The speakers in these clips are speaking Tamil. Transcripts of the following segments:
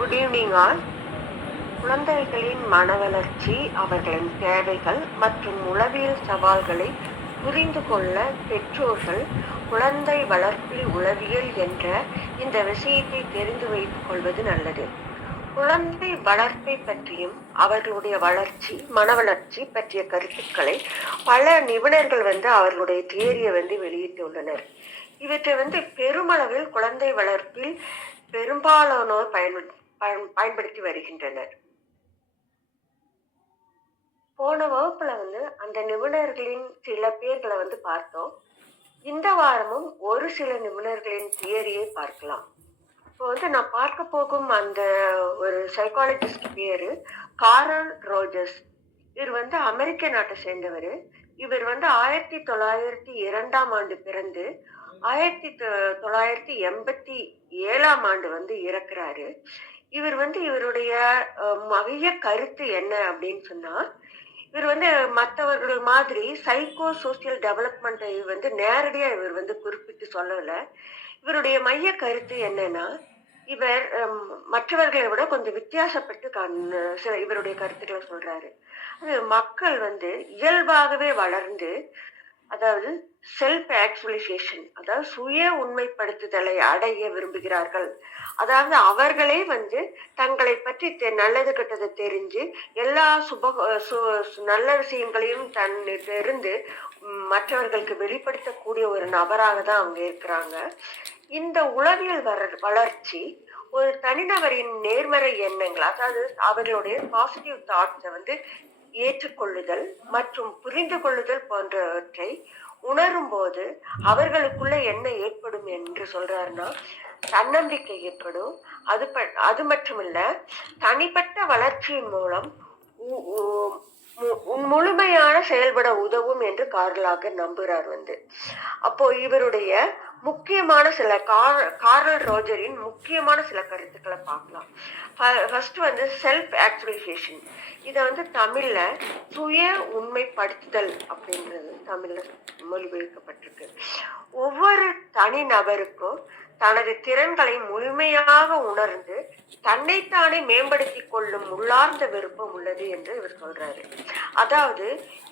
Good evening all. குழந்தைகளின் மனவளர்ச்சி, அவர்களின் தேவைகள் மற்றும் உளவியல் சவால்களை புரிந்து கொள்ள பெற்றோர்கள் குழந்தை வளர்ப்பில் உளவியல் என்ற இந்த விஷயத்தை தெரிந்து வைத்துக் கொள்வது நல்லது. குழந்தை வளர்ப்பை பற்றியும் அவர்களுடைய வளர்ச்சி, மனவளர்ச்சி பற்றிய கருத்துக்களை பல நிபுணர்கள் அவர்களுடைய தியரியை வெளியிட்டுள்ளனர். இவற்றை பெருமளவில் குழந்தை வளர்ப்பில் பெரும்பாலானோர் பயன்படுத்தி வருகின்றனர். போன வகுப்புல அந்த நிபுணர்களின் சில பேர்களை பார்த்தோம். இந்த வாரமும் ஒரு சில நிபுணர்களின் தியரியை பார்க்கலாம். இப்போ நான் பார்க்க போகும் அந்த ஒரு சைக்காலஜிஸ்ட் பேரு காரல் ரோஜர்ஸ். இவர் அமெரிக்க நாட்டை சேர்ந்தவர். இவர் 1902ஆம் ஆண்டு பிறந்து 1987ஆம் ஆண்டு இறக்குறாரு. இவர் இவருடைய மைய கருத்து என்ன அப்படின்னு சொன்னா, இவர் மற்றவர்கள் மாதிரி சைக்கோ சோசியல் டெவலப்மெண்ட்டை நேரடியா இவர் குறிப்பிட்டு சொல்லல. இவருடைய மைய கருத்து என்னன்னா, இவர் மற்றவர்களை விட கொஞ்சம் வித்தியாசப்பட்டு இவருடைய கருத்துக்களை சொல்றாரு. அது மக்கள் இயல்பாகவே வளர்ந்து, அதாவது செல்ஃப் ஆக்சுவலைசேஷன், அதாவது சுய உண்மைப்படுத்துதலை அடைய விரும்புகிறார்கள். அதாவது அவர்களே தங்களை பற்றி நல்லது கெட்டதை தெரிஞ்சு எல்லா நல்ல விஷயங்களையும் தெரிந்து மற்றவர்களுக்கு வெளிப்படுத்தக்கூடிய ஒரு நபராக தான் அவங்க இருக்கிறாங்க. இந்த உளவியல் வளர்ச்சி ஒரு தனிநபரின் நேர்மறை எண்ணங்கள், அதாவது அவர்களுடைய பாசிட்டிவ் தாட்ஸை ஏற்றுக்கொள்ளுதல் மற்றும் புரிந்து கொள்ளுதல் போன்றவற்றை உணரும் போது அவர்களுக்குள்ள என்ன ஏற்படும் என்று சொல்றாருன்னா, தன்னம்பிக்கை ஏற்படும். அது மட்டுமல்ல, தனிப்பட்ட வளர்ச்சியின் மூலம் முழுமையான செயல்பட உதவும் என்று கார்லாகர் நம்புறார். அப்போ இவருடைய முக்கியமான சில கார்ல் ரோஜரின் முக்கியமான சில கருத்துக்களை பார்க்கலாம். First self actualisation. இதை தமிழ்ல சுய உண்மைப்படுத்துதல் அப்படின்றது தமிழ்ல மொழிபெயர்க்கப்பட்டிருக்கு. ஒவ்வொரு தனி நபருக்கும் தனது திறன்களை முழுமையாக உணர்ந்து தன்னைத்தானே மேம்படுத்தி கொள்ளும் உள்ளார்ந்த விருப்பம் உள்ளது என்று இவர் சொல்றாரு. அதாவது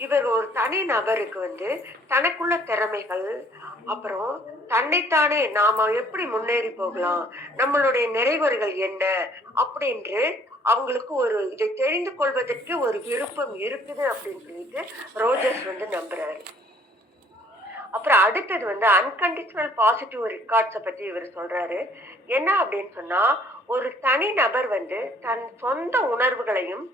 இவர் ஒரு தனி நபருக்கு தனக்குள்ள திறமைகள், அப்புறம் தன்னைத்தானே நாம எப்படி முன்னேறி போகலாம், நம்மளுடைய நிறைவுகள் என்ன அப்படின்று அவங்களுக்கு இதை தெரிந்து கொள்வதற்கு ஒரு விருப்பம் இருக்குது அப்படின்னு சொல்லிட்டு ரோஜர்ஸ் நம்புறாரு. அப்புறம் அடுத்தது அன்கண்டிஷனல் பாசிட்டிவ் ரெக்கார்ட்ஸை பற்றி இவர் சொல்றாரு. என்ன அப்படின்னு சொன்னா, ஒரு தனி நபர் தன் சொந்த உணர்வுகளையும்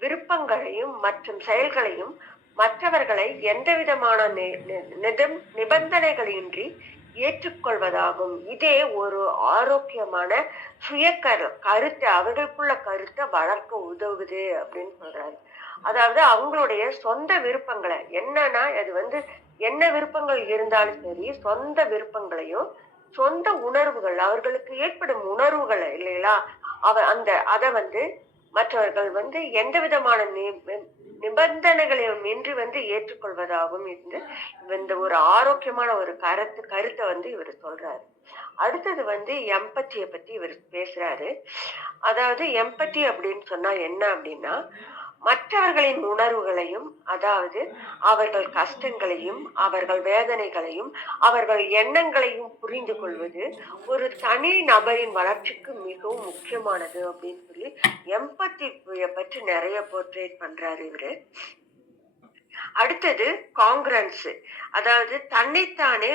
விருப்பங்களையும் மற்றும் செயல்களையும் மற்றவர்களை எந்த விதமான நிபந்தனைகளின்றி ஏற்றுக்கொள்வதாகும். இதே ஒரு ஆரோக்கியமான சுய கருத்தை, அவர்களுக்குள்ள கருத்தை வளர்க்க உதவுது அப்படின்னு சொல்றாரு. அதாவது அவங்களுடைய சொந்த விருப்பங்களை என்னன்னா, அது என்ன விருப்பங்கள் இருந்தாலும் சரி, சொந்த விருப்பங்களையும் சொந்த உணர்வுகள், அவர்களுக்கு ஏற்படும் உணர்வுகளை இல்லைங்களா, அதை மற்றவர்கள் எந்த விதமான நிபந்தனைகளையும் இன்றி ஏற்றுக்கொள்வதாகும் என்று இந்த ஒரு ஆரோக்கியமான ஒரு கருத்தை இவர் சொல்றாரு. அடுத்தது எம்பத்தியை பத்தி இவர் பேசுறாரு. அதாவது எம்பத்தி அப்படின்னு சொன்னா என்ன அப்படின்னா, மற்றவர்களின் உணர்வுகளையும், அதாவது அவர்கள் கஷ்டங்களையும் அவர்கள் வேதனைகளையும் அவர்கள் எண்ணங்களையும் புரிந்து கொள்வது ஒரு தனி நபரின் வளர்ச்சிக்கு மிகவும் முக்கியமானது அப்படின்னு சொல்லி எம்பத்தி பற்றி நிறைய போர்ட்ரேட் பண்றாரு இவரு. அடுத்தது காங்கிரன்ஸ், அதாவது தன்னைத்தானே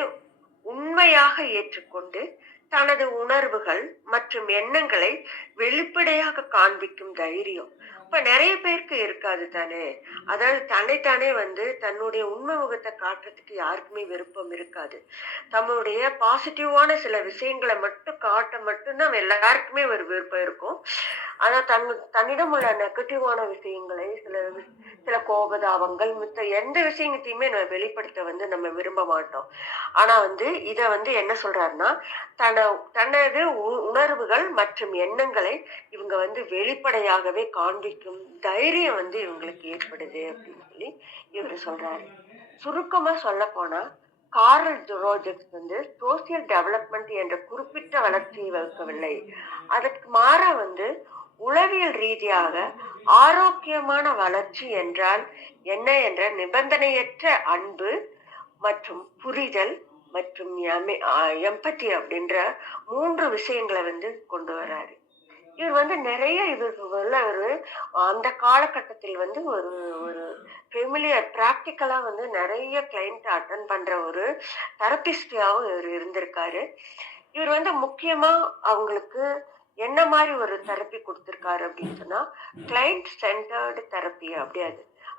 உண்மையாக ஏற்றுக்கொண்டு தனது உணர்வுகள் மற்றும் எண்ணங்களை வெளிப்படையாக காண்பிக்கும் தைரியம். இப்ப நிறைய பேருக்கு இருக்காது தானே. அதாவது தன்னைத்தானே தன்னுடைய உண்மை முகத்தை காட்டுறதுக்கு யாருக்குமே விருப்பம் இருக்காது. தம்முடைய பாசிட்டிவான சில விஷயங்களை மட்டும் காட்ட மட்டும்தான் எல்லாருக்குமே ஒரு விருப்பம் இருக்கும். ஆனா தன்னிடம் உள்ள நெகட்டிவான விஷயங்களை, சில கோபதாபங்கள், மித்த எந்த விஷயத்தையுமே நம்ம வெளிப்படுத்த நம்ம விரும்ப மாட்டோம். ஆனா இத என்ன சொல்றாருன்னா, தனது உணர்வுகள் மற்றும் எண்ணங்களை இவங்க வெளிப்படையாகவே காண்பிக்கும் தைரியம் இவங்களுக்கு ஏற்படுது அப்படின்னு சொல்லி இவர் சொல்றாரு. சுருக்கமா சொல்ல போனா, கார்ல் ரோஜர்ஸ் வந்து சோசியல் டெவலப்மெண்ட் என்ற குறிப்பிட்ட வளர்ச்சியை வகுக்கவில்லை. அதற்கு மாறா வந்து உளவியல் ரீதியாக ஆரோக்கியமான வளர்ச்சி என்றால் என்ன என்ற நிபந்தனையற்ற அன்பு மற்றும் புரிதல் மற்றும் எம்பத்தி அப்படின்ற 3 விஷயங்களை வந்து கொண்டு வராரு. இவர் வந்து நிறைய ஒரு அந்த காலகட்டத்தில் வந்து ஒரு ஒரு ஃபெமிலியர் பிராக்டிக்கலா வந்து நிறைய கிளைண்ட் அட்டன் பண்ற ஒரு தெரபிஸ்டாவும் இவர் இருந்திருக்காரு. இவர் வந்து முக்கியமா அவங்களுக்கு என்ன மாதிரி ஒரு தெரப்பி கொடுத்திருக்காரு அப்படின்னு சொன்னா கிளைண்ட் சென்டர்டு தெரப்பி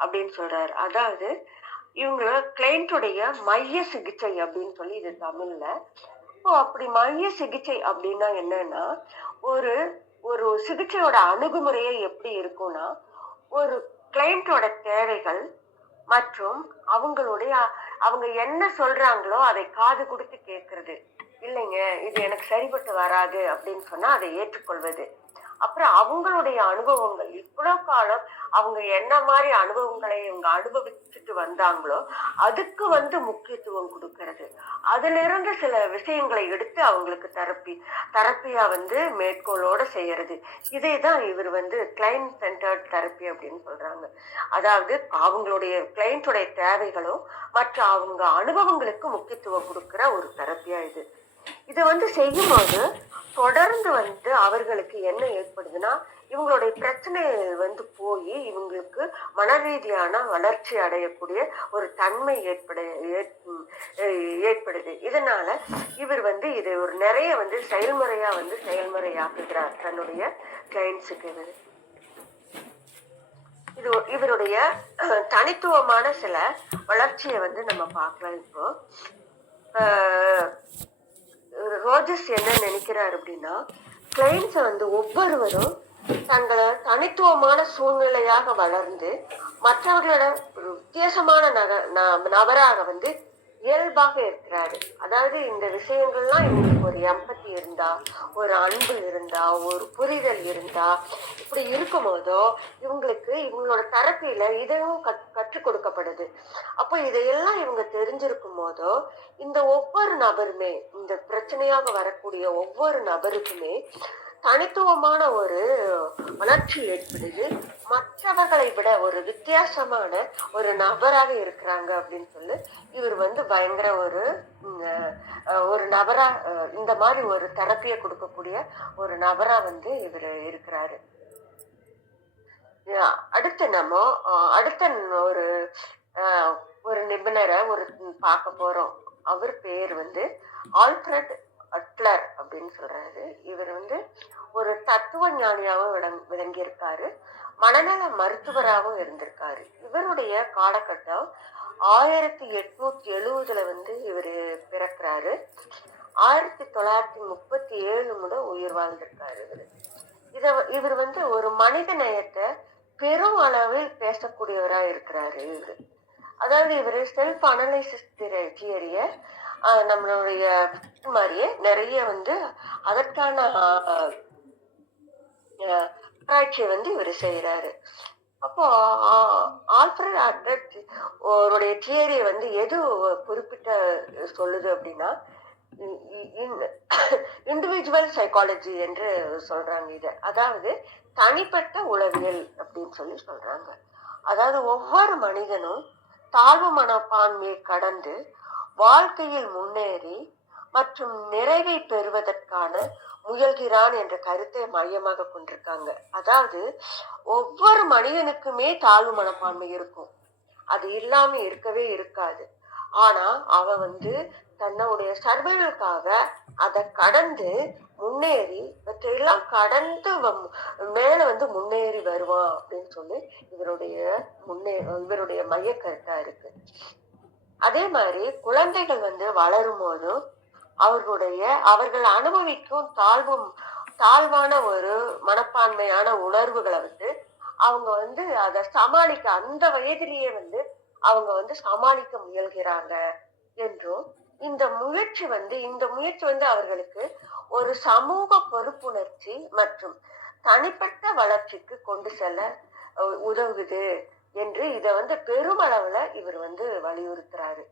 அப்படின்னு சொல்றாரு. அதாவது இவங்க கிளைண்ட்டுடைய மைய சிகிச்சை அப்படின்னு சொல்லி இது தமிழ்ல. இப்போ அப்படி மைய சிகிச்சை அப்படின்னா என்னன்னா ஒரு ஒரு சிகிச்சையோட அணுகுமுறையே எப்படி இருக்கும்னா ஒரு கிளைண்டோட தேவைகள் மற்றும் அவங்க என்ன சொல்றாங்களோ அதை காது கொடுத்து கேட்கறது. இல்லைங்க இது எனக்கு சரிப்பட்டு வராது அப்படின்னு சொன்னா அதை ஏற்றுக்கொள்வது. அப்புறம் அவங்களுடைய அனுபவங்கள் இவ்வளவு காலம் அவங்க என்ன மாதிரி அனுபவங்களை இவங்க அனுபவிச்சுட்டு வந்தாங்களோ அதுக்கு வந்து முக்கியத்துவம் கொடுக்கறது. அதுல இருந்து சில விஷயங்களை எடுத்து அவங்களுக்கு தெரப்பியா வந்து மேற்கோளோட செய்யறது. இதேதான் இவர் வந்து கிளைண்ட் சென்டர்ட் தெரப்பி அப்படின்னு சொல்றாங்க. அதாவது அவங்களுடைய கிளைண்ட்டுடைய தேவைகளும் மற்ற அவங்க அனுபவங்களுக்கு முக்கியத்துவம் கொடுக்கிற ஒரு தெரப்பியா இது. இதை வந்து செய்யும்போது தொடர்ந்து வந்து அவர்களுக்கு என்ன ஏற்படுதுன்னா இவங்களுடைய பிரச்சனை வந்து போய் இவங்களுக்கு மனரீதியான வளர்ச்சி அடையக்கூடிய ஒரு தன்மை ஏற்படுது. இதனால இவர் வந்து இது ஒரு நிறைய வந்து செயல்முறையாக்குகிறார் தன்னுடைய கிளைண்ட்ஸுக்கு. இது இவருடைய தனித்துவமான சில வளர்ச்சியை வந்து நம்ம பார்க்கலாம். இப்போ ரோஜர்ஸ் என்ன நினைக்கிறார் அப்படின்னா கிளைண்ட்ஸை வந்து ஒவ்வொருவரும் தங்களை தனித்துவமான சூழ்நிலையாக வளர்ந்து மற்றவர்களோட ஒரு வித்தியாசமான நபராக வந்து இயல்பாக இருக்கிறாரு. அதாவது இந்த விஷயங்கள்லாம் இவங்களுக்கு ஒரு எம்பத்தி இருந்தா, ஒரு அன்பு இருந்தா, ஒரு புரிதல் இருந்தா, இப்படி இருக்கும் போதோ இவங்களோட தரப்பில இதையும் கற்றுக் கொடுக்கப்படுது. அப்போ இதையெல்லாம் இவங்க தெரிஞ்சிருக்கும் போதோ இந்த ஒவ்வொரு நபருமே இந்த பிரச்சனையாக வரக்கூடிய ஒவ்வொரு நபருக்குமே தனித்துவமான ஒரு வளர்ச்சி ஏற்படுது. மற்றவர்களை விட ஒரு வித்தியாசமான ஒரு நபராக இருக்கிறாங்க அப்படின்னு சொல்லி இவர் வந்து பயங்கர ஒரு நபரா இந்த மாதிரி ஒரு தெரப்பியை கொடுக்கக்கூடிய ஒரு நபரா வந்து இவர் இருக்கிறாரு. அடுத்த ஒரு நிபுணரை பார்க்க போறோம். அவர் பேர் வந்து ஆல்ஃபிரட் அட்லர் அப்படின்னு சொல்றாரு. இவர் வந்து ஒரு தத்துவ ஞானியாவும் விளங்கியிருக்காரு, மனநல மருத்துவராகவும் இருந்திருக்காரு. இவருடைய காலகட்டம் 1870 வந்து இவர் பிறக்கிறாரு. 1937 முதல் உயிர் வாழ்ந்திருக்காரு. இவர் வந்து ஒரு மனித நேயத்தை பெரும் அளவில் பேசக்கூடியவரா இருக்கிறாரு. அதாவது இவர் செல்ஃப் அனலைசிஸ் தியரிய நம்மளுடைய மாதிரியே நிறைய வந்து அதற்கான ஆராய்ச்சியை வந்து இவர் செய்யறாரு. அப்போ ஆல்ஃபிரட் அட்லர் அவருடைய தியரியை வந்து எது குறிப்பிட்ட சொல்லுது அப்படின்னா இண்டிவிஜுவல் சைக்காலஜி என்று சொல்றாங்க. இத அதாவது தனிப்பட்ட உளவியல் அப்படின்னு சொல்லி சொல்றாங்க. அதாவது ஒவ்வொரு மனிதனும் தாழ்வு மனப்பான்மையை கடந்து வாழ்க்கையில் முன்னேறி மற்றும் நிறைவை பெறுவதற்கான முயல்கிறான் என்ற கருத்தை மையமாக கொண்டிருக்காங்க. அதாவது ஒவ்வொரு மனிதனுக்குமே தாழ்வு மனப்பான்மை இருக்கும், அது இல்லாம இருக்கவே இருக்காது. ஆனா அவன் வந்து தன்னுடைய சர்வைவலுக்காக அதை கடந்து முன்னேறி இவற்றையெல்லாம் கடந்து மேல வந்து முன்னேறி வருவான் அப்படின்னு சொல்லி இவருடைய மைய கருத்தா இருக்கு. அதே மாதிரி குழந்தைகள் வந்து வளரும் போதும் அவர்கள் அனுபவிக்கும் தாழ்வான ஒரு மனப்பான்மையான உணர்வுகளை வந்து அவங்க வந்து அதை சமாளிக்க அந்த வயதிலேயே வந்து அவங்க வந்து சமாளிக்க முயல்கிறாங்க என்றும் இந்த முயற்சி வந்து அவர்களுக்கு ஒரு சமூக பொறுப்புணர்ச்சி மற்றும் தனிப்பட்ட வளர்ச்சிக்கு கொண்டு செல்ல உதவுது என்று இதை வந்து பெருமளவுல இவர் வந்து வலியுறுத்துறாரு.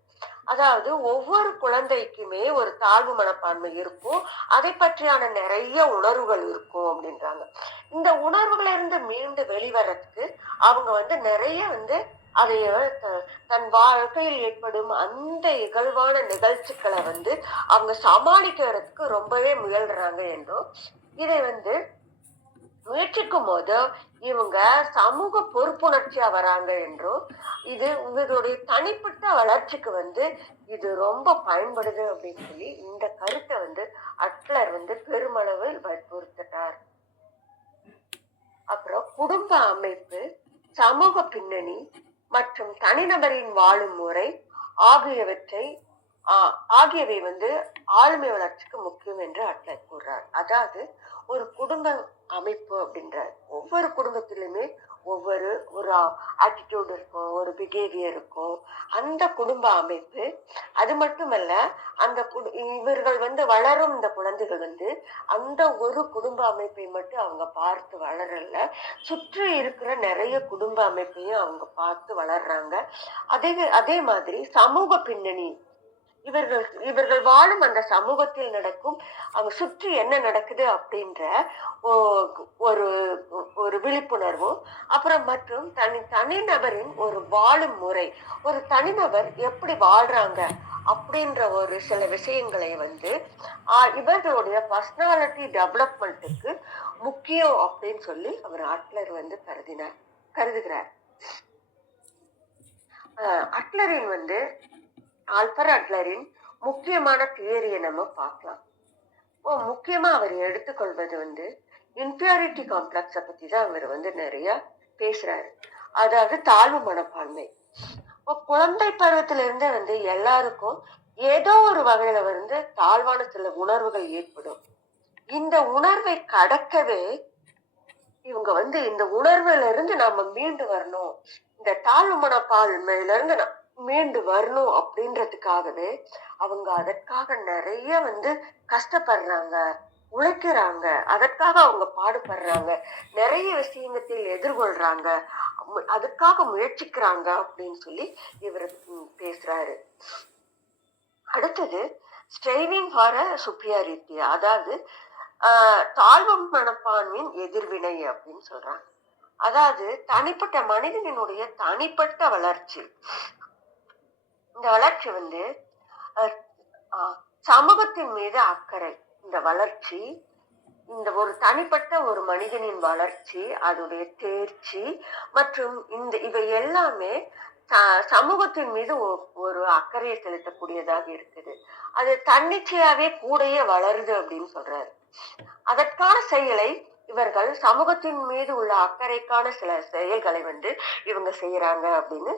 அதாவது ஒவ்வொரு குழந்தைக்குமே ஒரு தாழ்வு மனப்பான்மை இருக்கும். அதை பற்றியான நிறைய உணர்வுகள் இருக்கும் அப்படின்றாங்க. இந்த உணர்வுல இருந்து மீண்டு வெளிவரத்துக்கு அவங்க வந்து நிறைய வந்து அதைய தன் வாழ்க்கையில் ஏற்படும் அந்த இகழ்வான நிகழ்ச்சிகளை வந்து அவங்க சமாளிக்கிறதுக்கு ரொம்பவே முயல்றாங்க என்றும், இதை வந்து முயற்சிக்கும் போது இவங்க சமூக பொறுப்புணர்ச்சியா வராங்க என்றும், இது இவர்களுடைய தனிப்பட்ட வளர்ச்சிக்கு வந்து இது ரொம்ப பயன்படுது அப்படின்னு சொல்லி இந்த கருத்தை வந்து அட்லர் வந்து பெருமளவில் வற்புறுத்தினார். அப்புறம் குடும்ப அமைப்பு, சமூக பின்னணி மற்றும் தனிநபரின் வாழும் முறை ஆகியவற்றை ஆகியவை வந்து ஆளுமை வளர்ச்சிக்கு முக்கியம் என்று அட்லர் கூறுறார். அதாவது ஒரு குடும்ப அமைப்பு அப்படின்ற ஒவ்வொரு குடும்பத்திலுமே ஒவ்வொரு ஒரு ஆட்டிடியூட் இருக்கும், ஒரு பிஹேவியர் இருக்கும். அந்த குடும்ப அமைப்பு அது மட்டுமல்ல, அந்த இவர்கள் வந்து வளரும் இந்த குழந்தைகள் வந்து அந்த ஒரு குடும்ப அமைப்பை மட்டும் அவங்க பார்த்து வளரல, சுற்றி இருக்கிற நிறைய குடும்ப அமைப்பையும் அவங்க பார்த்து வளர்றாங்க. அதே அதே மாதிரி சமூக பின்னணி, இவர்கள் இவர்கள் வாழும் அந்த சமூகத்தில் நடக்கும், அவங்க சுற்றி என்ன நடக்குது அப்படின்ற ஒரு ஒரு விழிப்புணர்வும், அப்புறம் மற்றும் தனிநபரின் ஒரு வாழும் முறை, ஒரு தனிநபர் எப்படி வாழ்றாங்க அப்படின்ற ஒரு சில விஷயங்களை வந்து இவர்களுடைய பர்சனாலிட்டி டெவலப்மெண்ட்டுக்கு முக்கியம் அப்படின்னு சொல்லி அவர் அட்லர் வந்து கருதுகிறார். அட்லரின் வந்து ஆல்பர்ட் அட்லரின் முக்கியமான தியரியை நம்ம பார்க்கலாம். முக்கியமா அவர் எடுத்துக்கொள்வது வந்து இன்ஃபீரியாரிட்டி காம்ப்ளெக்ஸ பத்தி தான் அவர் வந்து நிறைய பேசுறாரு. அதாவது தாழ்வு மனப்பான்மை. குழந்தை பருவத்தில இருந்தே வந்து எல்லாருக்கும் ஏதோ ஒரு வகையில வந்து தாழ்வான சில உணர்வுகள் ஏற்படும். இந்த உணர்வை கடக்கவே இவங்க வந்து இந்த உணர்வுல இருந்து நம்ம மீண்டு வரணும், இந்த தாழ்வு மனப்பான்மையில இருந்து மீண்டு வரணும் அப்படின்றதுக்காகவே அவங்க அதற்காக நிறைய வந்து கஷ்டப்படுறாங்க, உழைக்கிறாங்க, அதற்காக அவங்க பாடுபடுறாங்க, நிறைய விஷயத்தில் எதிர்கொள்றாங்க, அதுக்காக முயற்சிக்கிறாங்க அப்படின்னு சொல்லி இவர் பேசுறாரு. அடுத்தது ஸ்ட்ரைவிங் ஃபார் அ சுப்பீரியாரிட்டி, அதாவது தாழ்வு மனப்பான்மையின் எதிர்வினை அப்படின்னு சொல்றாங்க. அதாவது தனிப்பட்ட மனிதனுடைய தனிப்பட்ட வளர்ச்சி, இந்த வளர்ச்சி வந்து சமூகத்தின் மீது அக்கறை, இந்த வளர்ச்சி, இந்த ஒரு தனிப்பட்ட ஒரு மனிதனின் வளர்ச்சி, அதோடைய தேர்ச்சி மற்றும் இவை எல்லாமே சமூகத்தின் மீது ஒரு அக்கறையை செலுத்தக்கூடியதாக இருக்குது. அது தன்னிச்சையாவே கூடயே வளருது அப்படின்னு சொல்றாரு. அதற்கான செயலை இவர்கள் சமூகத்தின் மீது உள்ள அக்கறைக்கான சில செயல்களை வந்து இவங்க செய்யறாங்க அப்படின்னு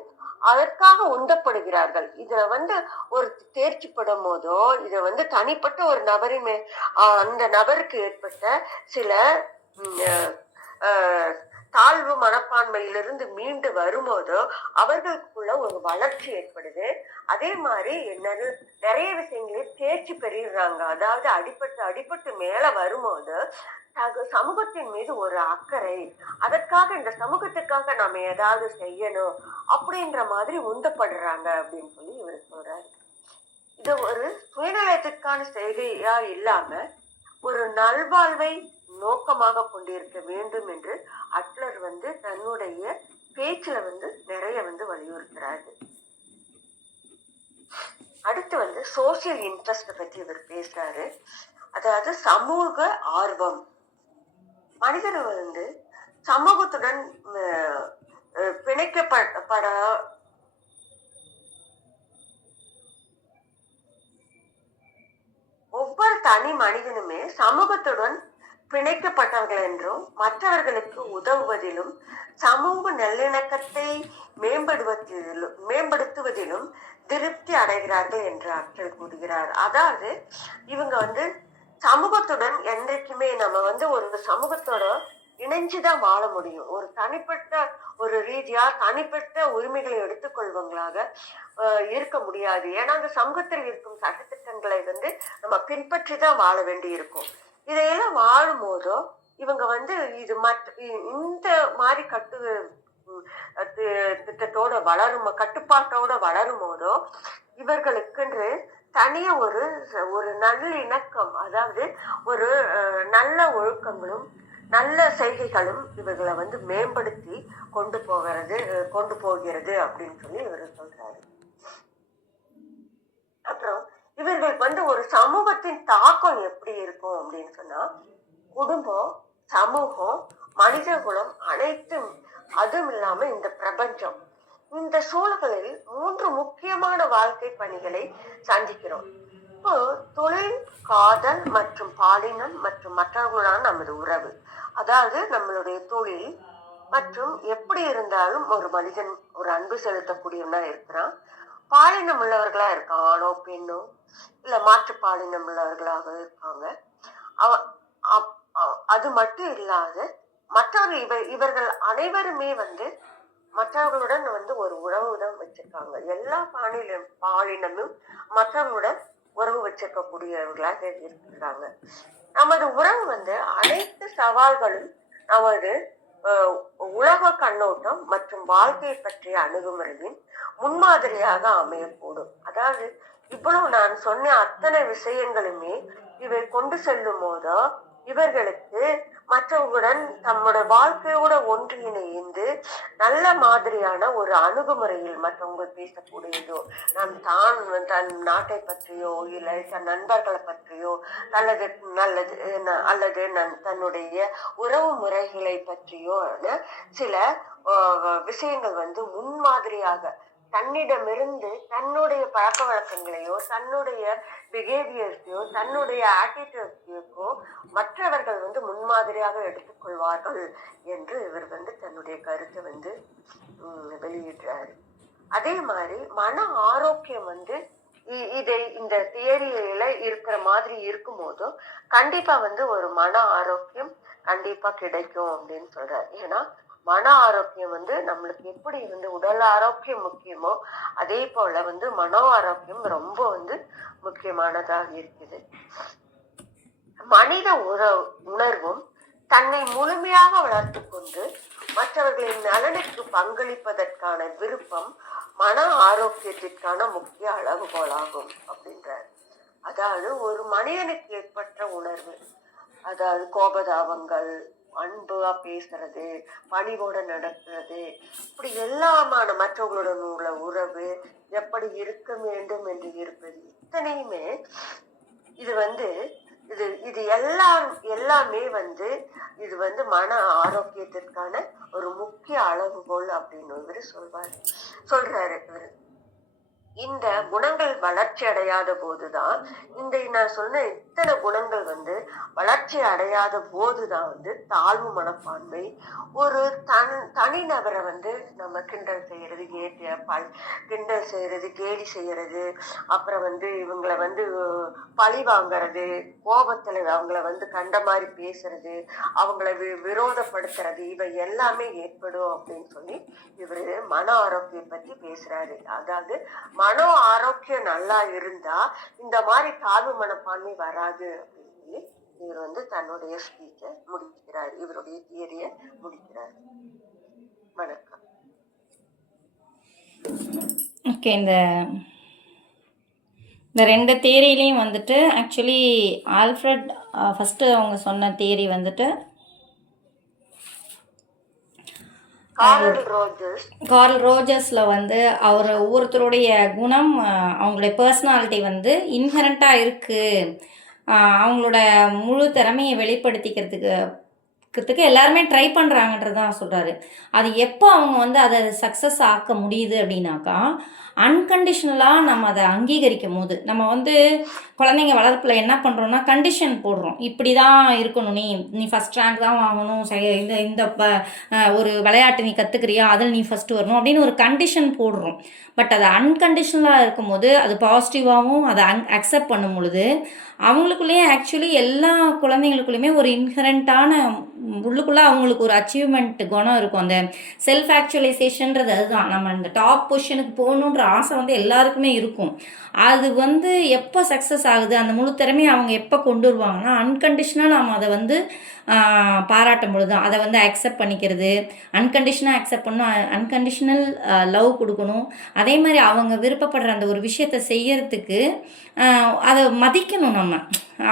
அதற்காக உந்தப்படுகிறார்கள். இதுல வந்து ஒரு தேர்ச்சி படும் போதோ, இத வந்து தனிப்பட்ட ஒரு நபரின் அந்த நபருக்கு ஏற்பட்ட சில தாழ்வு மனப்பான்மையிலிருந்து மீண்டு வரும்போதோ அவர்களுக்குள்ள ஒரு வளர்ச்சி ஏற்படுது. அதே மாதிரி நிறைய விஷயங்களில் தேர்ச்சி பெறுகிறாங்க. அதாவது அடிபட்டு மேல வரும்போது சமூகத்தின் மீது ஒரு அக்கறை, அதற்காக இந்த சமூகத்துக்காக நாம ஏதாவது செய்யணும் அப்படின்ற மாதிரி உந்தப்படுறாங்க அப்படின்னு சொல்லி இவர் சொல்றாரு. இது ஒரு சுயநலத்திற்கான செய்தியா இல்லாம ஒரு நல்வாழ்வை நோக்கமாக கொண்டிருக்க வேண்டும் என்று அட்லர் வந்து தன்னுடைய பேச்சுல வந்து நிறைய வந்து வலியுறுத்துறாரு. அடுத்து வந்து சோசியல் இன்ட்ரெஸ்ட் பத்தி இவர் பேசுறாரு. அதாவது சமூக ஆர்வம். மனிதர் வந்து சமூகத்துடன் பிணைக்கப்பட ஒவ்வொரு தனி மனிதனுமே சமூகத்துடன் பிணைக்கப்பட்டவர்கள் என்றும் மற்றவர்களுக்கு உதவுவதிலும் சமூக நல்லிணக்கத்தை மேம்படுத்துவதிலும் திருப்தி அடைகிறார்கள் என்று அட்லர் கூறுகிறார். அதாவது இவங்க வந்து சமூகத்துடன் என்றைக்குமே நம்ம வந்து ஒரு சமூகத்தோட இணைஞ்சுதான் வாழ முடியும். ஒரு தனிப்பட்ட ஒரு ரீதியா தனிப்பட்ட உரிமைகளை எடுத்துக்கொள்வங்களாக இருக்க முடியாது. ஏன்னா அந்த சமூகத்தில் இருக்கும் சட்டத்திட்டங்களை வந்து நம்ம பின்பற்றி தான் வாழ வேண்டி இருக்கும். இதையெல்லாம் வாழும் போதோ இவங்க வந்து இந்த மாதிரி திட்டத்தோட கட்டுப்பாட்டோட வளரும் போதோ இவர்களுக்கென்று தனிய ஒரு நல்லிணக்கம், அதாவது ஒரு நல்ல ஒழுக்கங்களும் நல்ல செய்கைகளும் இவர்களை மேம்படுத்தி கொண்டு போகிறது அப்படின்னு சொல்லி இவர் சொல்றாரு. அப்புறம் இவர்களுக்கு ஒரு சமூகத்தின் தாக்கம் எப்படி இருக்கும் அப்படின்னு சொன்னா, குடும்பம், சமூகம், மனித குலம் அனைத்தும், அதுவும் இல்லாம இந்த பிரபஞ்சம், இந்த சூழல்களில் 3 முக்கியமான வாழ்க்கை பணிகளை சந்திக்கிறோம். இப்போ தொழில், காதல் மற்றும் பாலினம் மற்றும் மற்றவர்களான நமது உறவு. அதாவது நம்மளுடைய தொழில் மற்றும் எப்படி இருந்தாலும் ஒரு மனிதன் ஒரு அன்பு செலுத்தக்கூடியவனா இருக்கிறான். பாலினம் உள்ளவர்களா இருக்கான், ஆணோ பெண்ணோ இல்ல மாற்று பாலினம் உள்ளவர்களாக இருக்காங்க. அது மட்டும் இல்லாத இவர்கள் அனைவருமே மற்றவர்களுடன் ஒரு உறவுடன் வச்சிருக்காங்க. எல்லா பாலினமும் மற்றவர்களுடன் உறவு வச்சிருக்கக்கூடியவர்களாக இருக்கிறாங்க. நமது உறவு அனைத்து சவால்களும் நமது உலக கண்ணோட்டம் மற்றும் வாழ்க்கையை பற்றிய அணுகுமுறையின் முன்மாதிரியாக அமையக்கூடும். அதாவது இவ்வளவு நான் சொன்ன அத்தனை விஷயங்களுமே இவை கொண்டு செல்லும் போதோ இவர்களுக்கு மற்றவர்களுடன் தம்மோட வாழ்க்கையோட ஒன்றிணைந்து நல்ல மாதிரியான ஒரு அணுகுமுறையில் மற்றவங்க பேசக்கூடியதோ, தன் நாட்டை பற்றியோ இல்லை தன் நண்பர்களை பற்றியோ அல்லது தன்னுடைய உறவு முறைகளை பற்றியோ சில விஷயங்கள் முன்மாதிரியாக தன்னிடமிருந்து தன்னுடைய பழக்க வழக்கங்களையோ தன்னுடைய பிஹேவியர்ஸையோ தன்னுடைய ஆட்டிடியூட்ஸையோ மற்றவர்கள் முன்மாதிரியாக எடுத்துக்கொள்வார்கள் என்று இவர் தன்னுடைய கருத்தை வெளியிடுறாரு. அதே மாதிரி மன ஆரோக்கியம் இந்த தியரியில இருக்கிற மாதிரி இருக்கும் போதும் கண்டிப்பா ஒரு மன ஆரோக்கியம் கண்டிப்பா கிடைக்கும் அப்படின்னு சொல்றாரு. ஏன்னா மன ஆரோக்கியம் நம்மளுக்கு எப்படி உடல் ஆரோக்கியம் முக்கியமோ அதே போல மனோ ஆரோக்கியம் ரொம்ப முக்கியமானதாக இருக்குது. மனித உணர்வும் தன்னை முழுமையாக வளர்த்து கொண்டு மற்றவர்களின் நலனுக்கு பங்களிப்பதற்கான விருப்பம் மன ஆரோக்கியத்திற்கான முக்கிய அளவுகோலாகும் அப்படின்றார். அதாவது ஒரு மனிதனுக்கு ஏற்பட்ட உணர்வு, அதாவது கோபதாபங்கள், அன்பா பேசுறது, பணிவோட நடக்கிறது, இப்படி எல்லாமான மற்றவர்களுடன் உள்ள உறவு எப்படி இருக்க வேண்டும் என்று இருப்பது, இத்தனையுமே இது எல்லாமே இது மன ஆரோக்கியத்திற்கான ஒரு முக்கிய அளவுகோல் அப்படின்னு இவரு சொல்றாரு. இந்த குணங்கள் வளர்ச்சி அடையாத போதுதான், நான் சொன்ன இத்தனை குணங்கள் வளர்ச்சி அடையாத போதுதான் தாழ்வு மனப்பான்மை, ஒரு தனிநபரை நம்ம கிண்டல் செய்யறது, கிண்டல் செய்யறது, கேலி செய்யறது, அப்புறம் இவங்களை பழி வாங்கறது, கோபத்துல அவங்கள கண்ட மாதிரி பேசுறது, அவங்கள விரோதப்படுத்துறது, இவை எல்லாமே ஏற்படும் அப்படின்னு சொல்லி இவரு மன ஆரோக்கியம் பத்தி பேசுறாரு. அதாவது மனோ ஆரோக்கியம் நல்லா இருந்தா இந்த மாதிரி தாழ்வு மனப்பான்மை வராது அப்படின்னு சொல்லி இவர் தன்னுடைய ஸ்பீச்சை முடிக்கிறார், இவருடைய தியரிய முடிக்கிறார். வணக்கம். ஓகே, இந்த 2 தியரிலையும் ஆக்சுவலி ஆல்ஃப்ரட் ஃபஸ்ட்டு அவங்க சொன்ன தியரி கார்ல் ரோஜர்ஸில் அவர் ஒவ்வொருத்தருடைய குணம், அவங்களுடைய பர்சனாலிட்டி இன்ஹெரண்ட்டாக இருக்குது, அவங்களோட முழு திறமையை வெளிப்படுத்திக்கிறதுக்கு எல்லாருமே ட்ரை பண்ணுறாங்கன்றது தான் சொல்கிறாரு. அது எப்போ அவங்க அதை சக்ஸஸ் ஆக்க முடியுது அப்படின்னாக்கா, அன்கண்டிஷனலாக நம்ம அதை அங்கீகரிக்கும் போது. நம்ம குழந்தைங்க வளர்ப்பில் என்ன பண்ணுறோன்னா கண்டிஷன் போடுறோம், இப்படி தான் இருக்கணும், நீ ஃபஸ்ட் ரேங்க் தான் வாங்கணும், இந்த ஒரு விளையாட்டு நீ கற்றுக்கிறியா அதில் நீ ஃபஸ்ட்டு வரணும் அப்படின்னு ஒரு கண்டிஷன் போடுறோம். பட் அது அன்கண்டிஷனலாக இருக்கும்போது அது பாசிட்டிவாகவும் அதை அக்செப்ட் பண்ணும் பொழுது அவங்களுக்குள்ளேயே ஆக்சுவலி எல்லா குழந்தைங்களுக்குள்ளேயுமே ஒரு இன்ஹெரண்ட்டான உள்ளுக்குள்ளே அவங்களுக்கு ஒரு அச்சீவ்மெண்ட் குணம் இருக்கும். அந்த செல்ஃப் ஆக்சுவலைசேஷன்றது அதுதான். நம்ம இந்த டாப் பொசிஷனுக்கு போகணுன்ற ஆசை எல்லாருக்குமே இருக்கும். அது எப்போ சக்ஸஸ் ஆகுது, அந்த முழு திறமையை அவங்க எப்போ கொண்டு வருவாங்கன்னா, அன்கண்டிஷனாக நாம் அதை பாராட்டும் பொழுது அதை வந்து அக்செப்ட் பண்ணிக்கிறது, அன்கண்டிஷனாக அக்செப்ட் பண்ணணும், அன்கண்டிஷனல் லவ் கொடுக்கணும். அதே மாதிரி அவங்க விருப்பப்படுற அந்த ஒரு விஷயத்தை செய்யறதுக்கு அதை மதிக்கணும். நம்ம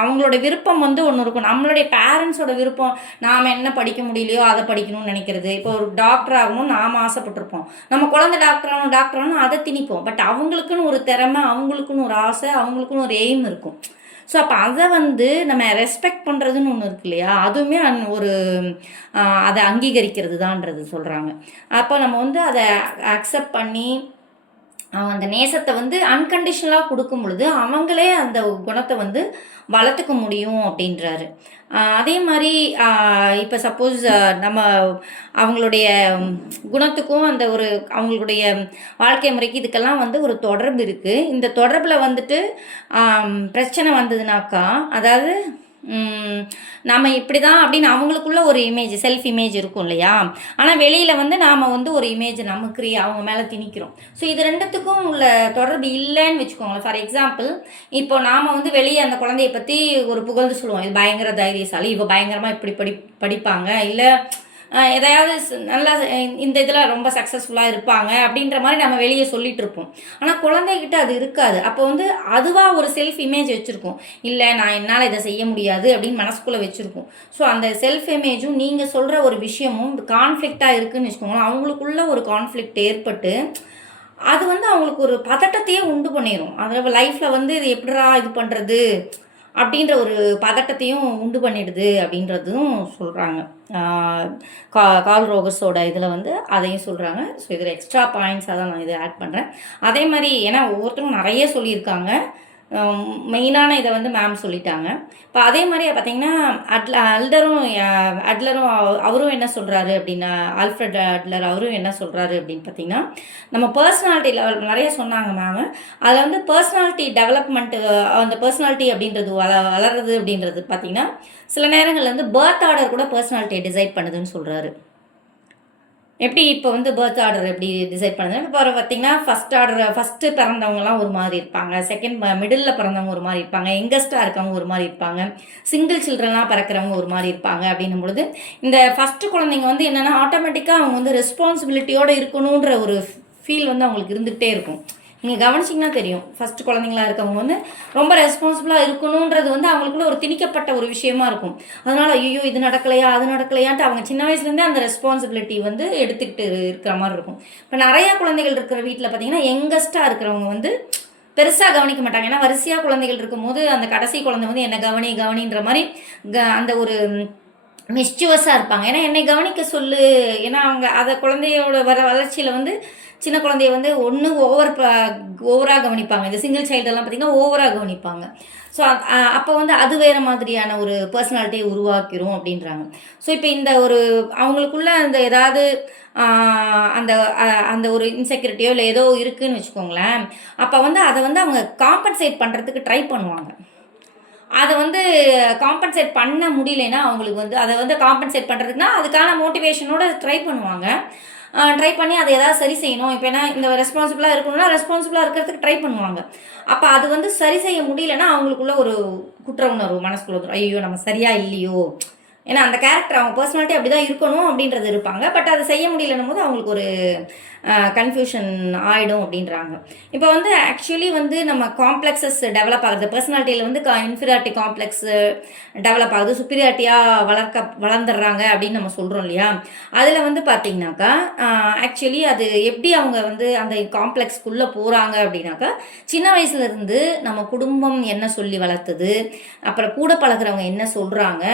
அவங்களோட விருப்பம் வந்து ஒன்று இருக்கும். நம்மளுடைய பேரண்ட்ஸோட விருப்பம், நாம் என்ன படிக்க முடியலையோ அதை படிக்கணும்னு நினைக்கிறது. இப்போ ஒரு டாக்டர் ஆகணும்னு நாம் ஆசைப்பட்டிருப்போம், நம்ம குழந்தை டாக்டர் ஆகணும் அதை திணிப்போம். பட் அவங்களுக்குன்னு ஒரு திறமை, அவங்களுக்குன்னு ஒரு ஆசை, அவங்களுக்குன்னு ஒரு எய்ம் இருக்கும். ஸோ அப்போ அதை வந்து நம்ம ரெஸ்பெக்ட் பண்ணுறதுன்னு ஒன்று இருக்கு இல்லையா, அதுவுமே ஒரு அதை அங்கீகரிக்கிறது தான்ன்றது சொல்கிறாங்க. அப்போ நம்ம வந்து அதை அக்செப்ட் பண்ணி அந்த நேசத்தை வந்து அன்கண்டிஷனலாக கொடுக்கும் பொழுது அவங்களே அந்த குணத்தை வந்து வளர்த்துக்க முடியும் அப்படின்றாரு. அதே மாதிரி இப்போ சப்போஸ் நம்ம அவங்களுடைய குணத்துக்கும் அந்த ஒரு அவங்களுடைய வாழ்க்கை முறைக்கு இதுக்கெல்லாம் வந்து ஒரு தொடர்பு இருக்குது. இந்த தொடர்பில் வந்துட்டு பிரச்சனை வந்ததுனாக்கா, அதாவது நம்ம இப்படி தான் அப்படின்னு அவங்களுக்குள்ள ஒரு இமேஜ், செல்ஃப் இமேஜ் இருக்கும் இல்லையா, ஆனால் வெளியில் வந்து நாம் வந்து ஒரு இமேஜ் நமக்கு அவங்க மேலே திணிக்கிறோம். ஸோ இது ரெண்டுத்துக்கும் உள்ள தொடர்பு இல்லைன்னு வச்சுக்கோங்களேன். ஃபார் எக்ஸாம்பிள், இப்போ நாம் வந்து வெளியே அந்த குழந்தைய பற்றி ஒரு புகழ்ந்து சொல்லுவோம், இது பயங்கர தைரியசாலி, இப்போ பயங்கரமாக இப்படி படிப்பாங்க, இல்லை எதையாவது நல்லா இந்த இதில் ரொம்ப சக்ஸஸ்ஃபுல்லாக இருப்பாங்க அப்படின்ற மாதிரி நம்ம வெளியே சொல்லிட்டு இருப்போம். ஆனால் குழந்தைகிட்ட அது இருக்காது. அப்போ வந்து அதுவாக ஒரு செல்ஃப் இமேஜ் வச்சுருக்கோம், இல்லை நான் என்னால் இதை செய்ய முடியாது அப்படின்னு மனசுக்குள்ளே வச்சுருக்கோம். ஸோ அந்த செல்ஃப் இமேஜும் நீங்கள் சொல்கிற ஒரு விஷயமும் கான்ஃப்ளிக்டாக இருக்குதுன்னு வச்சுக்கோங்களேன். அவங்களுக்குள்ள ஒரு கான்ஃப்ளிக்ட் ஏற்பட்டு அது வந்து அவங்களுக்கு ஒரு பதட்டத்தையே உண்டு பண்ணிடும். அதில் லைஃப்பில் வந்து இது எப்படிரா இது பண்ணுறது அப்படின்ற ஒரு பதட்டத்தையும் உண்டு பண்ணிடுது அப்படின்றதும் சொல்கிறாங்க. கார்ல் ரோகர்ஸோட இதில் வந்து அதையும் சொல்கிறாங்க. ஸோ இதில் எக்ஸ்ட்ரா பாயிண்ட்ஸாக தான் நான் இதை ஆட் பண்ணுறேன். அதே மாதிரி ஏன்னா ஒவ்வொருத்தரும் நிறைய சொல்லியிருக்காங்க, மெயினான இதை வந்து மேம் சொல்லிட்டாங்க. இப்போ அதே மாதிரி பார்த்தீங்கன்னா அட்லரும் அவரும் என்ன சொல்கிறாரு அப்படின்னா, ஆல்ஃப்ரெட் அட்லர் அவரும் என்ன சொல்கிறாரு அப்படின்னு பார்த்தீங்கன்னா, நம்ம பர்சனாலிட்டி லெவல் நிறைய சொன்னாங்க மேம். அதில் வந்து பர்சனாலிட்டி டெவலப்மெண்ட்டு, அந்த பர்சனாலிட்டி அப்படின்றது வளர்றது அப்படின்றது பார்த்தீங்கன்னா சில நேரங்களில் வந்து பர்த் ஆர்டர் கூட பர்சனாலிட்டியை டிசைட் பண்ணுதுன்னு சொல்கிறாரு. எப்படி இப்போ வந்து பர்த் ஆர்டர் எப்படி டிசைட் பண்ணுதுன்னா, இப்போ பார்த்தீங்கன்னா ஃபஸ்ட்டு பிறந்தவங்கலாம் ஒரு மாதிரி இருப்பாங்க, செகண்ட் மிடில் பிறந்தவங்க ஒரு மாதிரி இருப்பாங்க, யங்கஸ்ட்டாக இருக்கவங்க ஒரு மாதிரி இருப்பாங்க, சிங்கிள் சில்ட்ரன்லாம் பிறக்கிறவங்க ஒரு மாதிரி இருப்பாங்க. அப்படின்னும் பொழுது இந்த ஃபஸ்ட்டு குழந்தைங்க வந்து என்னென்னா ஆட்டோமேட்டிக்காக அவங்க வந்து ரெஸ்பான்சிபிலிட்டியோடு இருக்கணுன்ற ஒரு ஃபீல் வந்து அவங்களுக்கு இருந்துகிட்டே இருக்கும். நீங்கள் கவனிச்சிங்கன்னா தெரியும், ஃபஸ்ட்டு குழந்தைங்களா இருக்கவங்க வந்து ரொம்ப ரெஸ்பான்சிபிளாக இருக்கணுன்றது வந்து அவங்களுக்குள்ள ஒரு திணிக்கப்பட்ட ஒரு விஷயமா இருக்கும். அதனால் ஐயோ இது நடக்கலையா அது நடக்கலையான்ட்டு அவங்க சின்ன வயசுலேருந்தே அந்த ரெஸ்பான்சிபிலிட்டி வந்து எடுத்துக்கிட்டு இருக்கிற மாதிரி இருக்கும். இப்போ நிறையா குழந்தைகள் இருக்கிற வீட்டில் பார்த்தீங்கன்னா யங்கஸ்ட்டாக இருக்கிறவங்க வந்து பெருசாக கவனிக்க மாட்டாங்க. ஏன்னா வரிசையாக குழந்தைகள் இருக்கும்போது அந்த கடைசி குழந்தை வந்து என்னை கவனின்ற மாதிரி அந்த ஒரு மிஸ்ச்சுவஸாக இருப்பாங்க. ஏன்னா என்னை கவனிக்க சொல்லு, ஏன்னா அவங்க அதை குழந்தையோட வளர்ச்சியில் வந்து சின்ன குழந்தைய வந்து ஒன்று ஓவராக கவனிப்பாங்க. இந்த சிங்கிள் சைல்டெல்லாம் பார்த்திங்கன்னா ஓவராக கவனிப்பாங்க. ஸோ அப்போ வந்து அது வேறு மாதிரியான ஒரு பர்சனாலிட்டியை உருவாக்கிரும் அப்படின்றாங்க. ஸோ இப்போ இந்த ஒரு அவங்களுக்குள்ள அந்த ஏதாவது அந்த அந்த ஒரு இன்செக்யூரிட்டியோ இல்லை ஏதோ இருக்குதுன்னு வச்சுக்கோங்களேன், அப்போ வந்து அதை வந்து அவங்க காம்பன்சேட் பண்ணுறதுக்கு ட்ரை பண்ணுவாங்க. அதை வந்து காம்பன்சேட் பண்ண முடியலைன்னா அவங்களுக்கு வந்து அதை வந்து காம்பன்சேட் பண்ணுறதுக்குனா அதுக்கான மோட்டிவேஷனோட ட்ரை பண்ணுவாங்க. ட்ரை பண்ணி அதை ஏதாவது சரி செய்யணும். இப்போ ஏன்னா இந்த ரெஸ்பான்சிபிளாக இருக்கணும்னா ரெஸ்பான்சிபிளாக இருக்கிறதுக்கு ட்ரை பண்ணுவாங்க. அப்போ அது வந்து சரி செய்ய முடியலன்னா அவங்களுக்குள்ள ஒரு குற்ற உணர்வு மனசுக்குள்ள வந்துடும், ஐயோ நம்ம சரியாக இல்லையோ. ஏன்னா அந்த கேரக்டர் அவங்க பர்சனாலிட்டி அப்படி தான் இருக்கணும் அப்படின்றது இருப்பாங்க. பட் அதை செய்ய முடியலன்னும் போது அவங்களுக்கு ஒரு கன்ஃபியூஷன் ஆகிடும் அப்படின்றாங்க. இப்போ வந்து ஆக்சுவலி வந்து நம்ம காம்ப்ளெக்ஸஸ் டெவலப் ஆகுது, பர்சனாலிட்டியில் வந்து இன்ஃபீரியாரிட்டி காம்ப்ளெக்ஸ் டெவலப் ஆகுது, சுப்பீரியாரிட்டியாக வளர்ந்துடுறாங்க அப்படின்னு நம்ம சொல்கிறோம் இல்லையா. அதில் வந்து பார்த்திங்கனாக்கா ஆக்சுவலி அது எப்படி அவங்க வந்து அந்த காம்ப்ளெக்ஸ்க்குள்ளே போகிறாங்க அப்படின்னாக்கா, சின்ன வயசுலேருந்து நம்ம குடும்பம் என்ன சொல்லி வளர்த்தது, அப்புறம் கூட பழகிறவங்க என்ன சொல்கிறாங்க,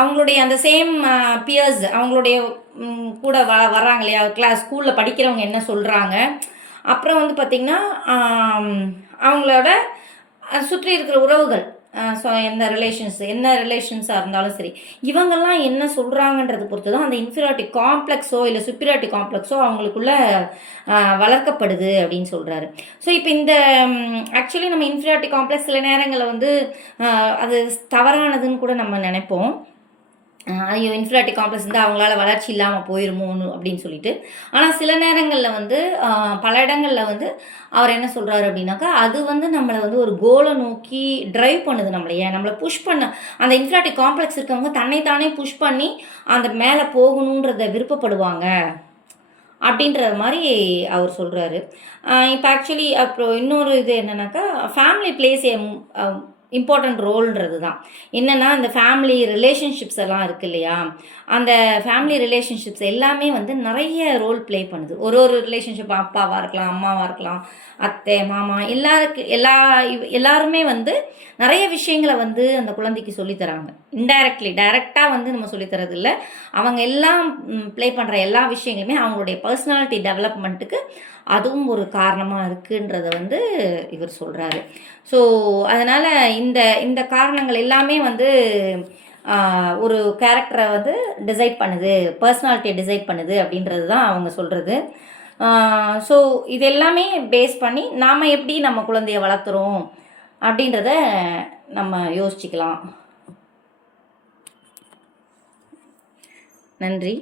அவங்களுடைய அந்த சேம் பியர்ஸ் அவங்களுடைய கூட வர்றாங்க இல்லையா, ஸ்கூலில் படிக்கிறவங்க என்ன சொல்கிறாங்க, அப்புறம் வந்து பார்த்திங்கன்னா அவங்களோட சுற்றி இருக்கிற உறவுகள், ஸோ என்ன ரிலேஷன்ஸாக இருந்தாலும் சரி, இவங்கெல்லாம் என்ன சொல்கிறாங்கன்றது பொறுத்து தான் அந்த இன்ஃபீரியாரிட்டி காம்ப்ளெக்ஸோ இல்லை சுப்பீரியாரிட்டி காம்ப்ளெக்ஸோ அவங்களுக்குள்ள வளர்க்கப்படுது அப்படின்னு சொல்கிறாரு. ஸோ இப்போ இந்த ஆக்சுவலி நம்ம இன்ஃபீரியாரிட்டி காம்ப்ளெக்ஸ் சில நேரங்களில் வந்து அது தவறானதுன்னு கூட நம்ம நினைப்போம். ஐயோ இன்ஃபீரியாரிட்டி காம்ப்ளெக்ஸ் வந்து அவங்களால வளர்ச்சி இல்லாமல் போயிருமோன்னு அப்படின்னு சொல்லிட்டு. ஆனால் சில நேரங்களில் வந்து பல இடங்களில் வந்து அவர் என்ன சொல்கிறாரு அப்படின்னாக்கா, அது வந்து நம்மளை வந்து ஒரு கோலை நோக்கி ட்ரைவ் பண்ணுது நம்மளை புஷ் பண்ண. அந்த இன்ஃபீரியாரிட்டி காம்ப்ளெக்ஸ் இருக்கவங்க தன்னைத்தானே புஷ் பண்ணி அந்த மேலே போகணுன்றத விருப்பப்படுவாங்க அப்படின்ற மாதிரி அவர் சொல்கிறாரு. இப்போ ஆக்சுவலி அப்புறம் இன்னொரு இது என்னன்னாக்கா, ஃபேமிலி பிளேஸ் இம்பார்ட்டண்ட் ரோல்ன்றது தான். என்னென்னா இந்த ஃபேமிலி ரிலேஷன்ஷிப்ஸ் எல்லாம் இருக்குது இல்லையா, அந்த ஃபேமிலி ரிலேஷன்ஷிப்ஸ் எல்லாமே வந்து நிறைய ரோல் ப்ளே பண்ணுது. ஒரு ஒரு ரிலேஷன்ஷிப் அப்பாவாக இருக்கலாம், அம்மாவாக இருக்கலாம், அத்தை மாமா எல்லாருமே வந்து நிறைய விஷயங்களை வந்து அந்த குழந்தைக்கு சொல்லித்தராங்க. டைரெக்டாக வந்து நம்ம சொல்லித்தரது இல்லை. அவங்க எல்லாம் ப்ளே பண்ணுற எல்லா விஷயங்களுமே அவங்களுடைய பர்சனாலிட்டி டெவலப்மெண்ட்டுக்கு அதுவும் ஒரு காரணமாக இருக்குன்றத வந்து இவர் சொல்கிறாரு. ஸோ அதனால் இந்த இந்த காரணங்கள் எல்லாமே வந்து ஒரு கேரக்டரை வந்து டிசைட் பண்ணுது, பர்சனாலிட்டியை டிசைட் பண்ணுது அப்படின்றது தான் அவங்க சொல்கிறது. ஸோ இது எல்லாமே பேஸ் பண்ணி நாம் எப்படி நம்ம குழந்தைய வளர்த்துறோம் அப்படின்றத நம்ம யோசிச்சுக்கலாம். நன்றி.